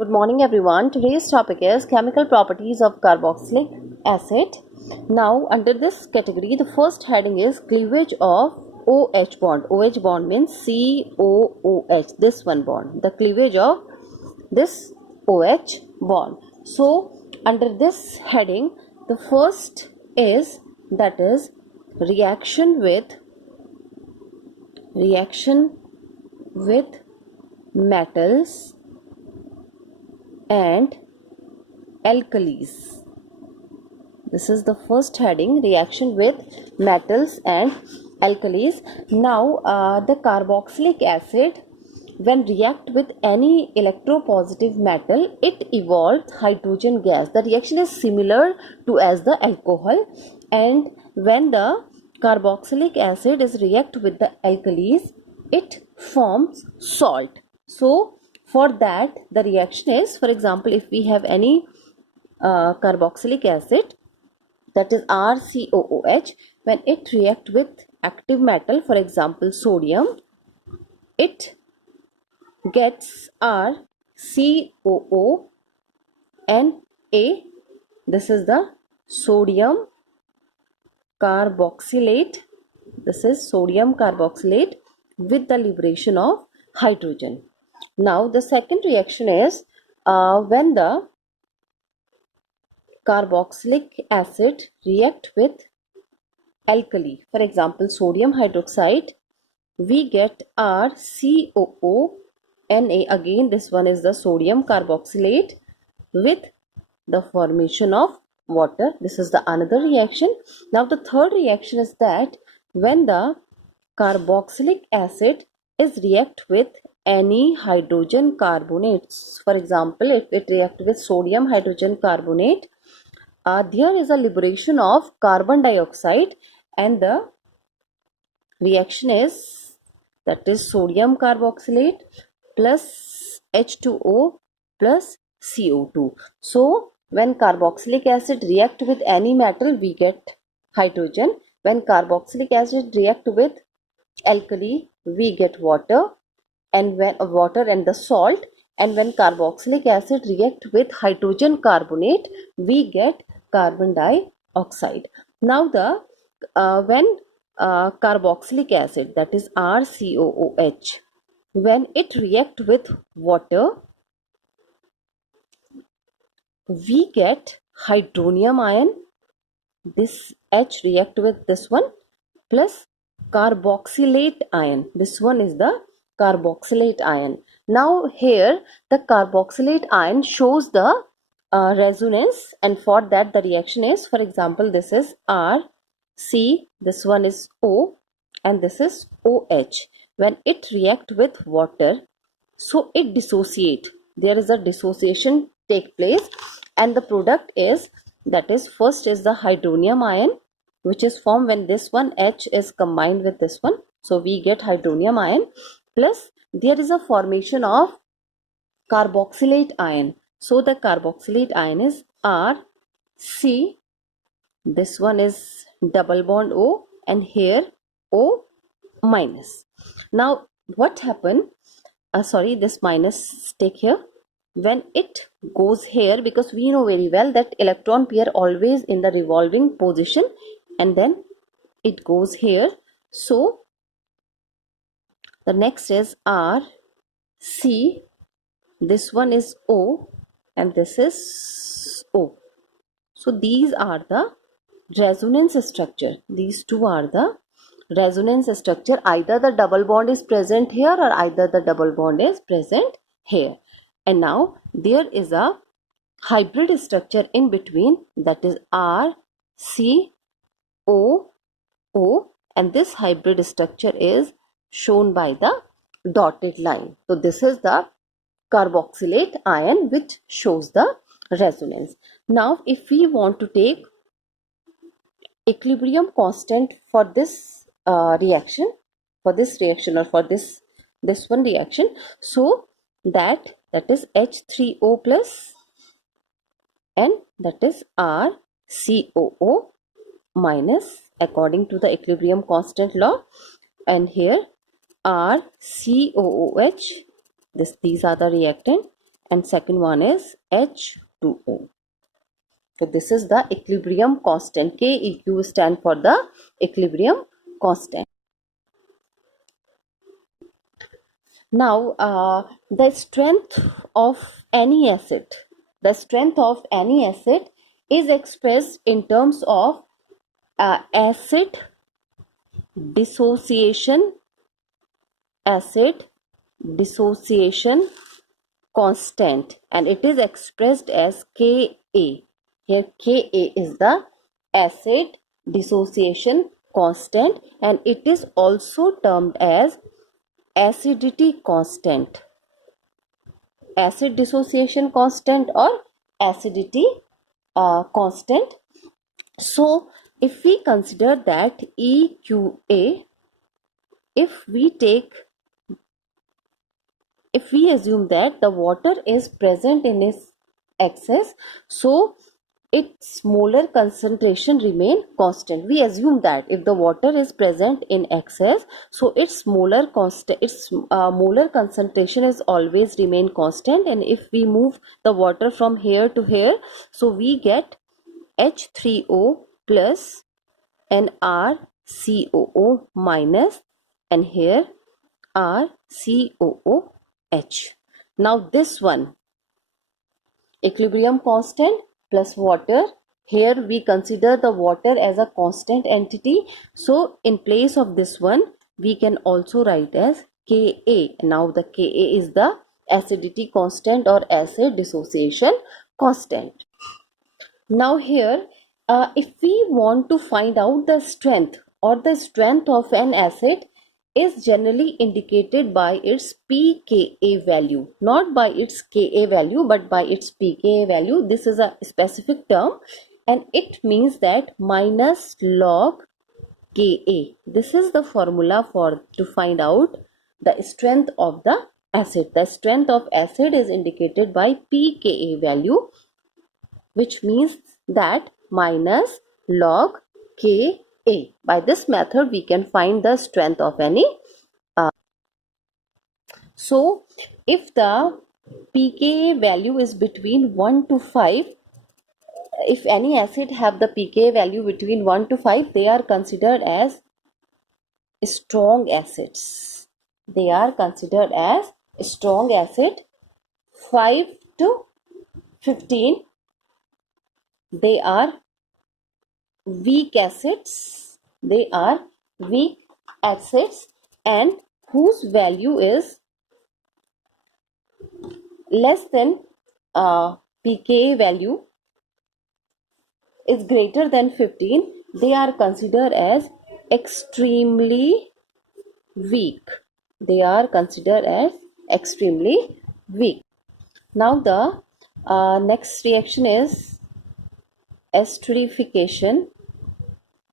Good morning everyone. Today's topic is chemical properties of carboxylic acid. Now under this category the first heading is cleavage of OH bond. OH bond means COOH, this one bond. The cleavage of this OH bond. So under this heading the first is reaction with metals and alkalis. This is the first heading, reaction with metals and alkalis. Now the carboxylic acid, when react with any electropositive metal, it evolves hydrogen gas. The reaction is similar to as the alcohol, and when the carboxylic acid is react with the alkalis, it forms salt. So for that the reaction is, for example, if we have any carboxylic acid, that is RCOOH, when it react with active metal, for example sodium, it gets RCOO and A. This is the sodium carboxylate. This is sodium carboxylate with the liberation of hydrogen. Now the second reaction is when the carboxylic acid react with alkali, for example sodium hydroxide, we get RCOO Na. Again this one is the sodium carboxylate with the formation of water. This is the another reaction. Now the third reaction is that when the carboxylic acid is react with any hydrogen carbonates, for example if it react with sodium hydrogen carbonate, there is a liberation of carbon dioxide, and the reaction is, that is sodium carboxylate plus H2O plus CO2. So when carboxylic acid react with any metal, we get hydrogen. When carboxylic acid react with alkali, we get water, and when water and the salt. And when carboxylic acid react with hydrogen carbonate, we get carbon dioxide. Now the when carboxylic acid, that is RCOOH, when it react with water, we get hydronium ion. This H react with this one plus carboxylate ion. This one is the carboxylate ion. Now here the carboxylate ion shows the resonance, and for that the reaction is, for example this is R, C, this one is O, and this is OH. When it react with water, so it dissociate. There is a dissociation take place, and the product is, that is first is the hydronium ion, which is formed when this one H is combined with this one. So we get hydronium ion, plus there is a formation of carboxylate ion. So the carboxylate ion is RC. This one is double bond O, and here O minus. Now what happened? This minus take here. When it goes here, because we know very well that electron pair always in the revolving position, and then it goes here. So the next is R, C, this one is O, and this is O. So these are the resonance structure. These two are the resonance structure. Either the double bond is present here, or either the double bond is present here. And now there is a hybrid structure in between, that is R, C, O, O, and this hybrid structure is shown by the dotted line. So this is the carboxylate ion which shows the resonance. Now if we want to take equilibrium constant for this reaction, or for this one reaction, so that is H3O plus, and that is RCOO minus according to the equilibrium constant law, and here RCOOH, these are the reactant, and second one is H2O. So this is the equilibrium constant. KEQ stand for the equilibrium constant. Now, the strength of any acid, is expressed in terms of acid dissociation constant, and it is expressed as Ka. Here Ka is the acid dissociation constant, and it is also termed as acidity constant, acid dissociation constant or acidity constant. So if we consider that EQA, if we assume that the water is present in its excess, so its molar concentration remain constant. We assume that if the water is present in excess, so its molar concentration is always remain constant, and if we move the water from here to here, so we get H3O plus and RCOO minus, and here RCOOH. Now this one, equilibrium constant plus water. Here we consider the water as a constant entity. So in place of this one, we can also write as Ka. Now the Ka is the acidity constant or acid dissociation constant. Now here, if we want to find out the strength of an acid, is generally indicated by its pKa value, not by its Ka value, but by its pKa value. This is a specific term, and it means that minus log Ka. This is the formula to find out the strength of the acid. The strength of acid is indicated by pKa value, which means that minus log Ka. By this method, we can find the strength of any. So, if the pKa value is between 1 to 5, if any acid have the pKa value between 1 to 5, they are considered as strong acids. They are considered as strong acid. 5 to 15, they are weak acids. And whose value is less than pKa value is greater than 15, they are considered as extremely weak. Now the next reaction is esterification,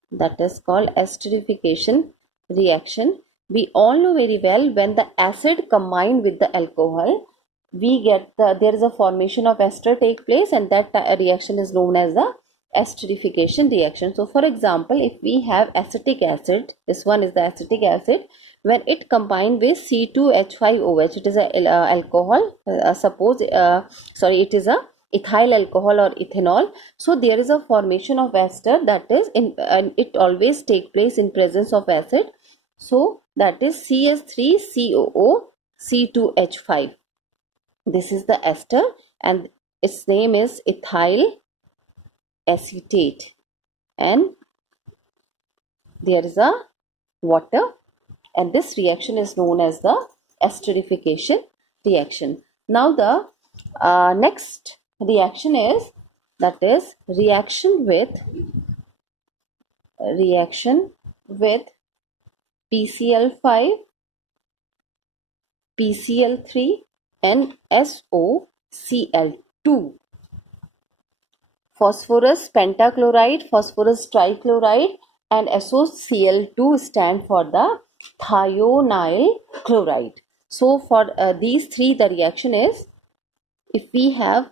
that is called esterification reaction. We all know very well, when the acid combined with the alcohol, we get there is a formation of ester take place, and that reaction is known as the esterification reaction. So for example, if we have acetic acid, this one is the acetic acid, when it combined with C2H5OH, it is a alcohol, it is a ethyl alcohol or ethanol. So there is a formation of ester, that is it always take place in presence of acid. So that is CS3COO C2H5. This is the ester, and its name is ethyl acetate, and there is a water, and this reaction is known as the esterification reaction. Now the next reaction is, that is reaction with PCl5, PCl3 and SOCl2. Phosphorus pentachloride, phosphorus trichloride, and SOCl2 stand for the thionyl chloride. So for these three, the reaction is, if we have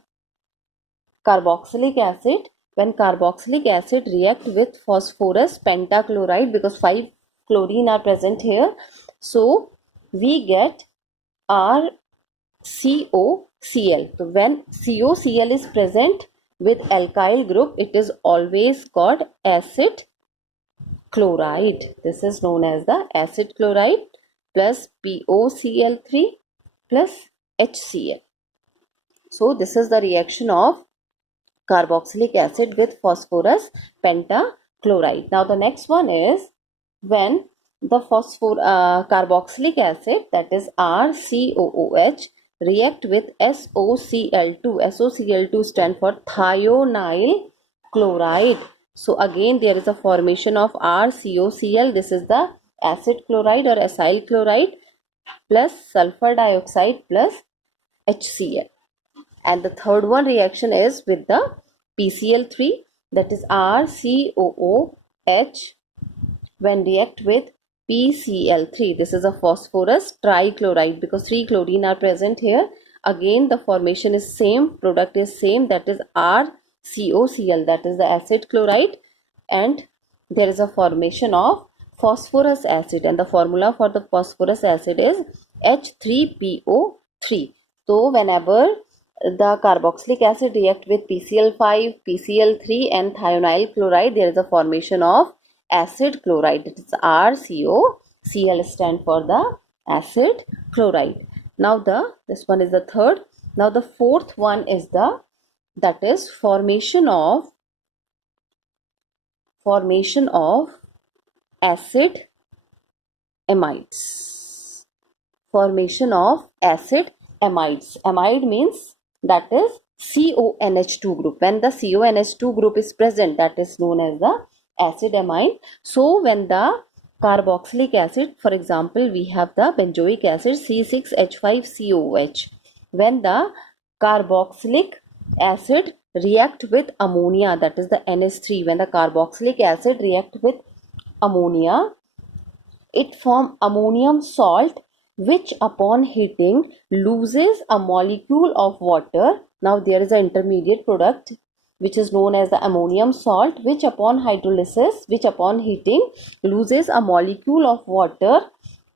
carboxylic acid, when carboxylic acid react with phosphorus pentachloride, because 5 chlorine are present here, so we get RCOO COCl. So when COCl is present with alkyl group, it is always called acid chloride. This is known as the acid chloride plus POCl3 plus HCl. So this is the reaction of carboxylic acid with phosphorus pentachloride. Now the next one is when the carboxylic acid, that is RCOOH, react with SOCl2. SOCl2 stand for thionyl chloride. So again there is a formation of RCOCl. This is the acid chloride or acyl chloride plus sulfur dioxide plus HCl. And the third one reaction is with the PCl3, that is RCOOH, when react with PCl3. This is a phosphorus trichloride because 3 chlorine are present here. Again the formation is same, product is same, that is RCOCl, that is the acid chloride, and there is a formation of phosphorus acid, and the formula for the phosphorus acid is H3PO3. So whenever the carboxylic acid react with PCl5, PCl3 and thionyl chloride, there is a formation of acid chloride. It is RCOCl stand for the acid chloride. Now this one is the third. Now the fourth one is that is formation of acid amides. Formation of acid amides. Amide means that is CONH2 group. When the CONH2 group is present, that is known as the acid amide. So when the carboxylic acid, for example, we have the benzoic acid C6H5COOH. When the carboxylic acid react with ammonia, that is the NH3. When the carboxylic acid react with ammonia, it forms ammonium salt, which upon heating loses a molecule of water. Now there is an intermediate product which is known as the ammonium salt, which upon hydrolysis, which upon heating loses a molecule of water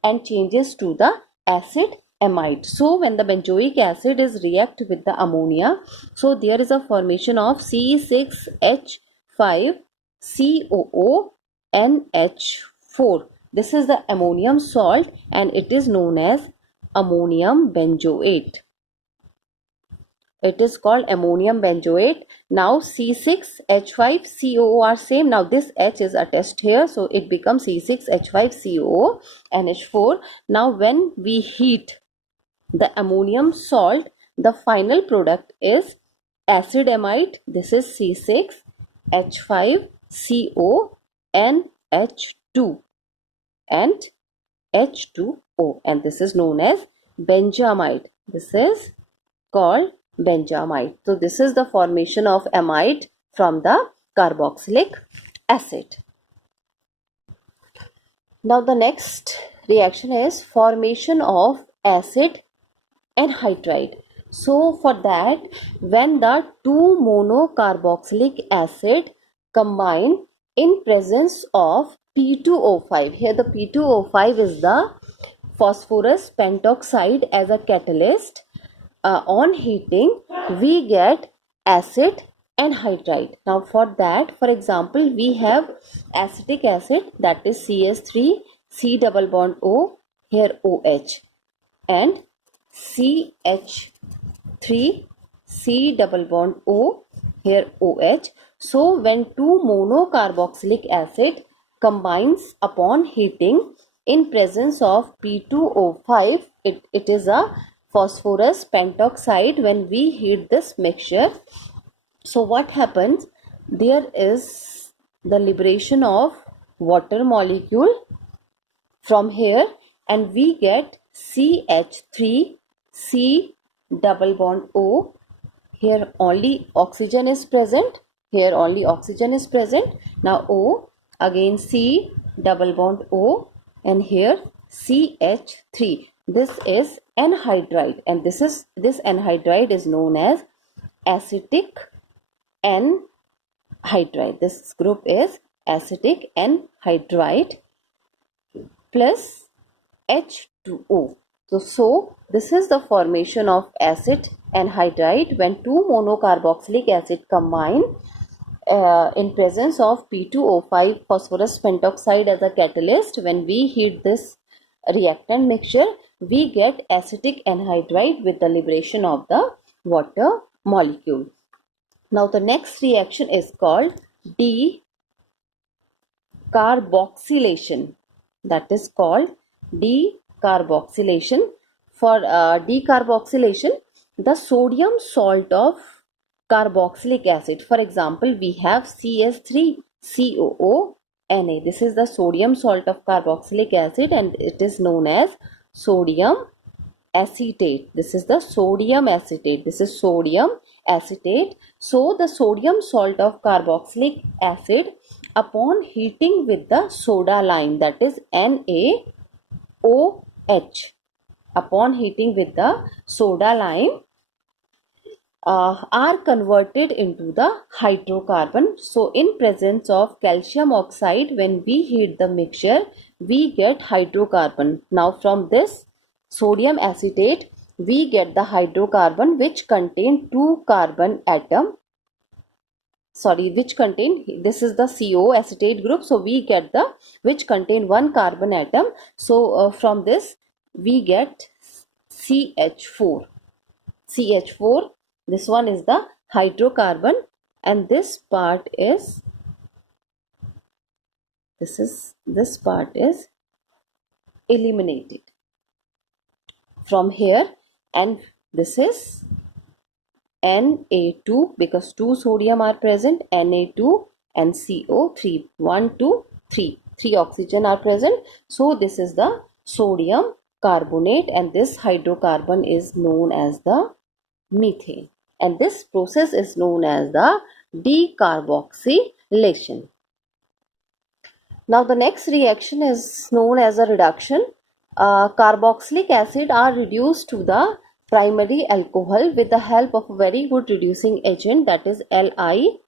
and changes to the acid amide. So when the benzoic acid is react with the ammonia, so there is a formation of C6H5COONH4. This is the ammonium salt and it is known as ammonium benzoate. It is called ammonium benzoate. Now C6H5COO are same. Now this H is attached here, so it becomes C6H5COONH4. Now when we heat the ammonium salt, the final product is acid amide. This is C6H5CONH2 and H2O, and this is known as benzamide. This is called benzamide. So this is the formation of amide from the carboxylic acid. Now the next reaction is formation of acid anhydride. So for that, when the two monocarboxylic acid combine in presence of P2O5, here the P2O5 is the phosphorus pentoxide as a catalyst. On heating we get acid anhydride. Now for that, for example, we have acetic acid, that is CS3 C double bond O, here OH, and CH3 C double bond O, here OH. So when two monocarboxylic acid combines upon heating in presence of P2O5, it is a phosphorus pentoxide. When we heat this mixture, so what happens, there is the liberation of water molecule from here and we get CH3 C double bond O. Here only oxygen is present, here only oxygen is present. Now O, again C double bond O, and here CH3. This is anhydride, and this anhydride is known as acetic anhydride. This group is acetic anhydride plus H2O. So this is the formation of acid anhydride when two monocarboxylic acid combine in presence of P2O5 phosphorus pentoxide as a catalyst. When we heat this reactant mixture, we get acetic anhydride with the liberation of the water molecule. Now the next reaction is called decarboxylation. That is called decarboxylation. For decarboxylation, the sodium salt of carboxylic acid, for example, we have CS3COO Na. This is the sodium salt of carboxylic acid and it is known as sodium acetate. This is the sodium acetate. This is sodium acetate. So the sodium salt of carboxylic acid, upon heating with the soda lime, that is NaOH, upon heating with the soda lime, are converted into the hydrocarbon. So in presence of calcium oxide, when we heat the mixture, we get hydrocarbon. Now from this sodium acetate, we get the hydrocarbon which contain two carbon atom. Which contain, this is the CO acetate group. So we get the which contain one carbon atom. So from this we get CH4. CH4. This one is the hydrocarbon, and this part is this part is eliminated from here, and this is Na2 because two sodium are present, Na2 and CO3, 1 2 3, 3 oxygen are present. So this is the sodium carbonate, and this hydrocarbon is known as the methane, and this process is known as the decarboxylation. Now the next reaction is known as a reduction. Carboxylic acid are reduced to the primary alcohol with the help of a very good reducing agent, that is LiAlH4,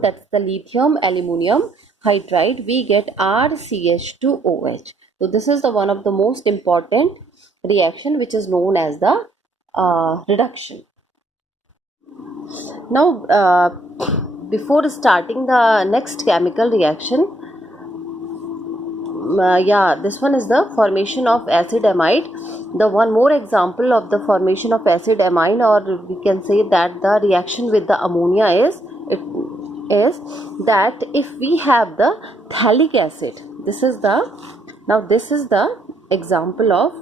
that's the lithium aluminum hydride. We get RCH2OH. So this is the one of the most important reaction which is known as the reduction. Now before starting the next chemical reaction, this one is the formation of acid amide. The one more example of the formation of acid amide, or we can say that the reaction with the ammonia is that if we have the phthalic acid, this is the example of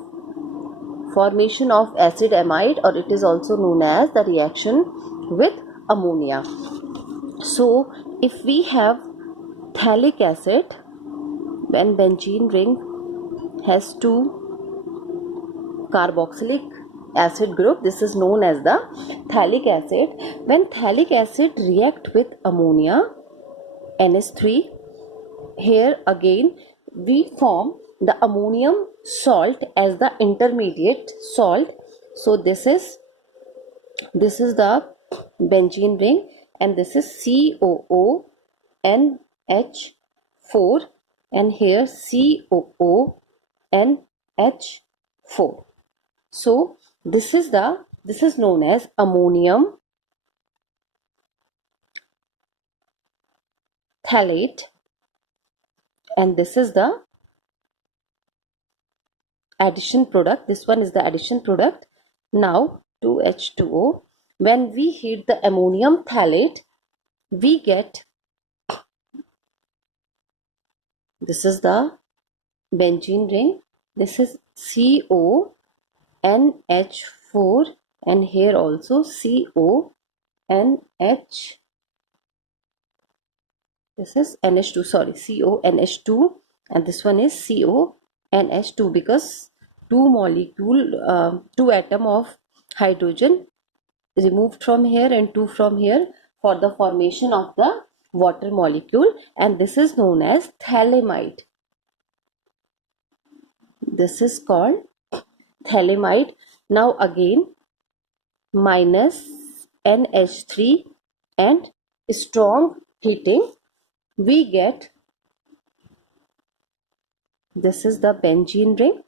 formation of acid amide, or it is also known as the reaction with ammonia. So if we have phthalic acid, when benzene ring has two carboxylic acid group, this is known as the phthalic acid. When phthalic acid react with ammonia, NH3, here again we form the ammonium salt as the intermediate salt. So this is the benzene ring, and this is COONH4, and here COONH4. So this is known as ammonium phthalate, and this is the addition product. This one is the addition product. Now 2H2O. When we heat the ammonium phthalate, we get, this is the benzene ring, this is CONH4, and here also CONH, this is NH2, sorry, CONH2, and this one is CONH2 because two atom of hydrogen removed from here and two from here for the formation of the water molecule, and this is known as phthalimide. This is called phthalimide. Now again minus NH3 and strong heating, we get, this is the benzene ring,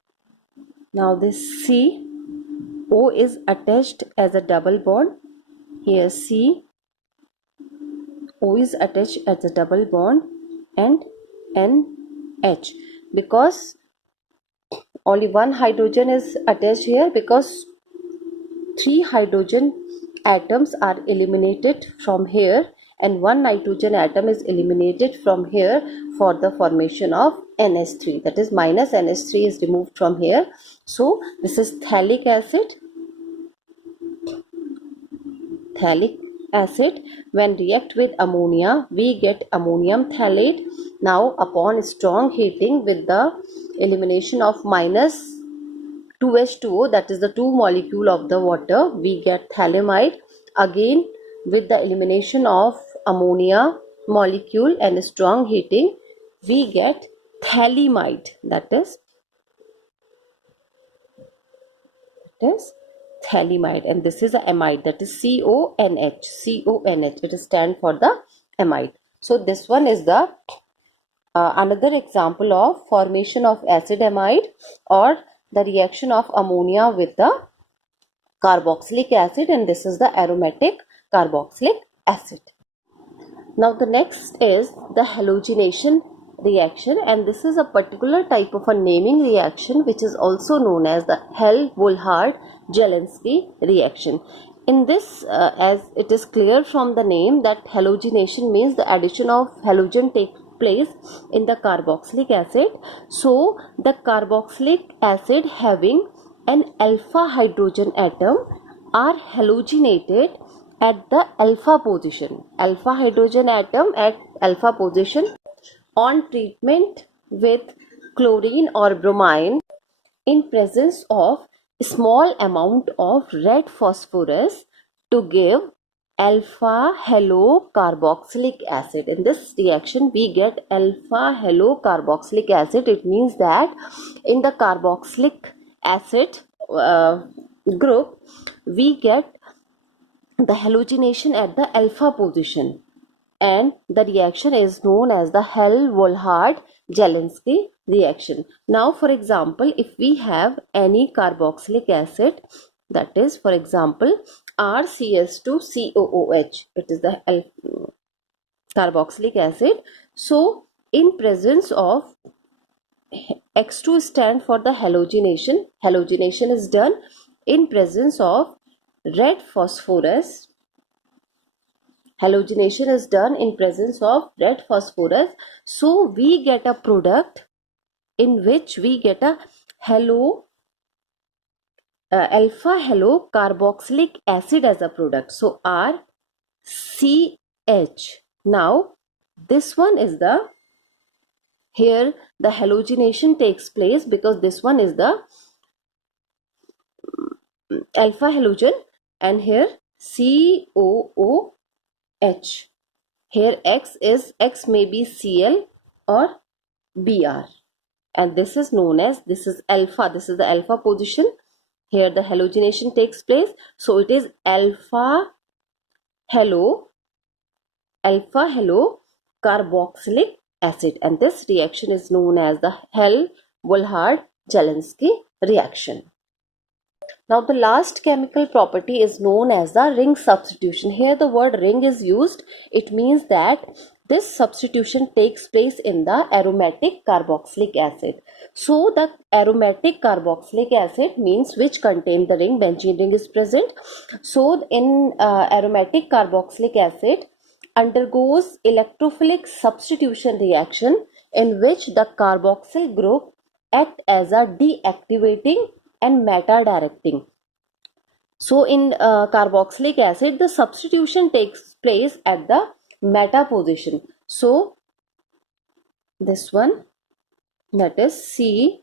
Now this CO is attached as a double bond. Here CO is attached as a double bond and NH, because only one hydrogen is attached here, because three hydrogen atoms are eliminated from here and one nitrogen atom is eliminated from here for the formation of NH3, that is minus NH3 is removed from here. So this is phthalic acid. Phthalic acid, when react with ammonia we get ammonium phthalate. Now upon strong heating with the elimination of minus 2H2O, that is the two molecule of the water, we get phthalimide. Again with the elimination of ammonia molecule and strong heating we get phthalimide, that is phthalimide, and this is a amide, that is CONH. It stands for the amide. So this one is the another example of formation of acid amide, or the reaction of ammonia with the carboxylic acid, and this is the aromatic carboxylic acid. Now the next is the halogenation reaction, and this is a particular type of a naming reaction which is also known as the Hell-Wohlhard-Jelinski reaction. In this, as it is clear from the name, that halogenation means the addition of halogen takes place in the carboxylic acid. So the carboxylic acid having an alpha hydrogen atom are halogenated at the alpha position. Alpha hydrogen atom at alpha position. On treatment with chlorine or bromine in presence of small amount of red phosphorus to give alpha halocarboxylic acid. In this reaction we get alpha halocarboxylic acid. It means that in the carboxylic acid group we get the halogenation at the alpha position, and the reaction is known as the Hell-Wohlhard-Jelinski reaction. Now for example, if we have any carboxylic acid, that is for example RCS2COOH, it is the carboxylic acid. So in presence of X2 stand for the halogenation. Halogenation is done in presence of red phosphorus. Halogenation is done in presence of red phosphorus. So we get a product in which we get a alpha halocarboxylic acid as a product. So RCH. Now this one is the, here the halogenation takes place because this one is the alpha halogen, and here COOH. Here X may be Cl or Br, and this is known as, this is alpha, this is the alpha position. Here the halogenation takes place, so it is alpha halocarboxylic acid, and this reaction is known as the Hell-Wohlhard-Jelinski reaction. Now the last chemical property is known as the ring substitution. Here the word ring is used. It means that this substitution takes place in the aromatic carboxylic acid. So the aromatic carboxylic acid means which contain the ring, benzene ring is present. So in aromatic carboxylic acid undergoes electrophilic substitution reaction in which the carboxyl group act as a deactivating and meta-directing. So in carboxylic acid the substitution takes place at the meta position. So this one, that is COOH.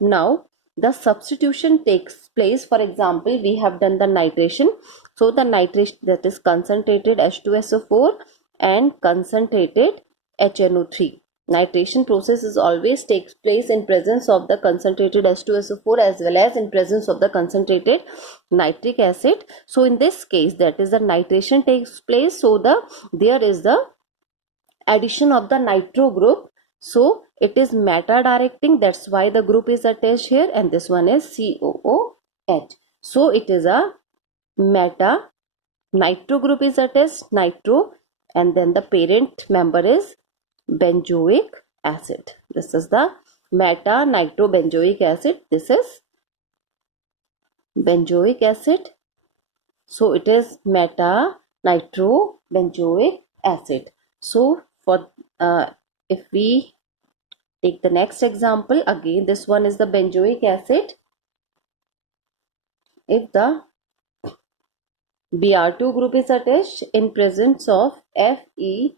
Now the substitution takes place, for example we have done the nitration. So the nitration, that is concentrated H2SO4 and concentrated HNO3. Nitration process is always takes place in presence of the concentrated H2SO4 as well as in presence of the concentrated nitric acid. So in this case, that is the nitration takes place. So there is the addition of the nitro group So it is meta directing, that's why the group is attached here, and this one is COOH. So it is a meta, nitro group is attached, nitro, and then the parent member is benzoic acid. This is the meta nitrobenzoic acid. This is benzoic acid. So it is meta nitrobenzoic acid. So for if we take the next example, again this one is the benzoic acid. If the Br2 group is attached in presence of FeBr3,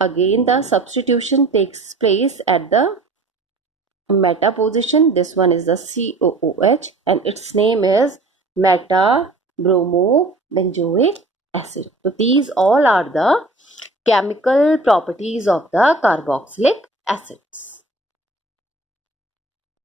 again the substitution takes place at the meta position. This one is the COOH and its name is meta bromobenzoic acid. So these all are the chemical properties of the carboxylic acids.